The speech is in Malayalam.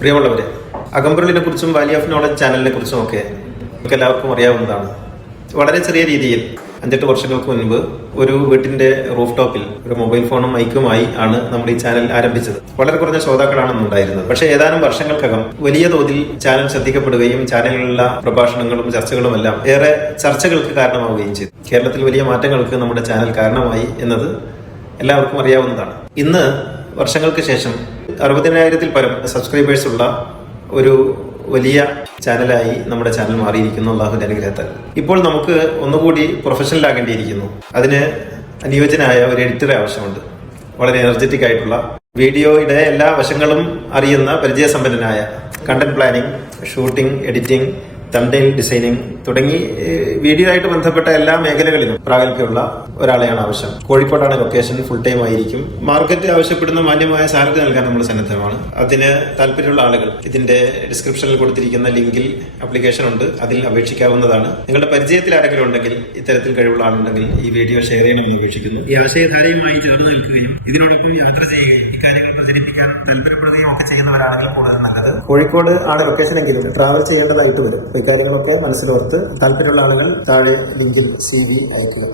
പ്രിയമുള്ളവരെ, അകമ്പൊരുളിനെ കുറിച്ചും വാലി ഓഫ് നോളജ് ചാനലിനെ കുറിച്ചും ഒക്കെ നമുക്ക് എല്ലാവർക്കും അറിയാവുന്നതാണ്. വളരെ ചെറിയ രീതിയിൽ 5-8 വർഷങ്ങൾക്ക് മുൻപ് ഒരു വീട്ടിന്റെ റൂഫ് ടോപ്പിൽ ഒരു മൊബൈൽ ഫോണും മൈക്കുമായി ആണ് നമ്മൾ ഈ ചാനൽ ആരംഭിച്ചത്. വളരെ കുറഞ്ഞ ശ്രോതാക്കളാണ് ഉണ്ടായിരുന്നത്. പക്ഷേ ഏതാനും വർഷങ്ങൾക്കകം വലിയ തോതിൽ ചാനൽ ശ്രദ്ധിക്കപ്പെടുകയും ചാനലിലുള്ള പ്രഭാഷണങ്ങളും ചർച്ചകളും എല്ലാം ഏറെ ചർച്ചകൾക്ക് കാരണമാവുകയും ചെയ്തു. കേരളത്തിൽ വലിയ മാറ്റങ്ങൾക്ക് നമ്മുടെ ചാനൽ കാരണമായി എന്നത് എല്ലാവർക്കും അറിയാവുന്നതാണ്. ഇന്ന് വർഷങ്ങൾക്ക് ശേഷം 60,000-ൽ പരം സബ്സ്ക്രൈബേഴ്സ് ഉള്ള ഒരു വലിയ ചാനലായി നമ്മുടെ ചാനൽ മാറിയിരിക്കുന്നു അല്ലാഹുവിന്റെ അനുഗ്രഹത്താൽ. ഇപ്പോൾ നമുക്ക് ഒന്നുകൂടി പ്രൊഫഷണൽ ആകേണ്ടിയിരിക്കുന്നു. അതിന് അനുയോജ്യനായ ഒരു എഡിറ്ററെ ആവശ്യമുണ്ട്. വളരെ എനർജറ്റിക് ആയിട്ടുള്ള വീഡിയോയുടെ എല്ലാ വശങ്ങളും അറിയുന്ന പരിചയസമ്പന്നനായ content planning, shooting, editing, thumbnail designing തുടങ്ങി വീഡിയോ ആയിട്ട് ബന്ധപ്പെട്ട എല്ലാ മേഖലകളിലും പ്രാഗൽഭ്യമുള്ള ഒരാളെയാണ് ആവശ്യം. കോഴിക്കോടാണ് ലൊക്കേഷൻ. ഫുൾ ടൈം ആയിരിക്കും. മാർക്കറ്റ് ആവശ്യപ്പെടുന്ന മാന്യമായ സാലറി നൽകാൻ നമ്മൾ സന്നദ്ധമാണ്. അതിന് താല്പര്യമുള്ള ആളുകൾ ഇതിന്റെ ഡിസ്ക്രിപ്ഷനിൽ കൊടുത്തിരിക്കുന്ന ലിങ്കിൽ ആപ്ലിക്കേഷൻ ഉണ്ട്, അതിൽ അപേക്ഷിക്കാവുന്നതാണ്. നിങ്ങളുടെ പരിചയത്തിൽ ആരെങ്കിലും ഉണ്ടെങ്കിൽ, ഇത്തരത്തിൽ കഴിവുള്ള ആളുണ്ടെങ്കിൽ ഈ വീഡിയോ ഷെയർ ചെയ്യണമെന്ന് അപേക്ഷിക്കുന്നു. ഈ ആശയധാരയുമായി ചേർന്ന് നിൽക്കുകയും ഇതിനോടൊപ്പം യാത്ര ചെയ്യുകയും ഇക്കാര്യങ്ങൾ പ്രചരിപ്പിക്കാൻ താല്പര്യപ്പെടുകയും ഒക്കെ ചെയ്യുന്നവരാണെങ്കിൽ കൂടുതൽ നല്ലത്. കോഴിക്കോട് ആണ് ലൊക്കേഷനെങ്കിലും ട്രാവൽ ചെയ്യേണ്ടതായിട്ട് വരും. ഇക്കാര്യങ്ങളൊക്കെ മനസ്സിലോർത്ത് താല്പര്യമുള്ള ആളുകൾ താഴെ ലിങ്കിൽ CV അയക്കുക.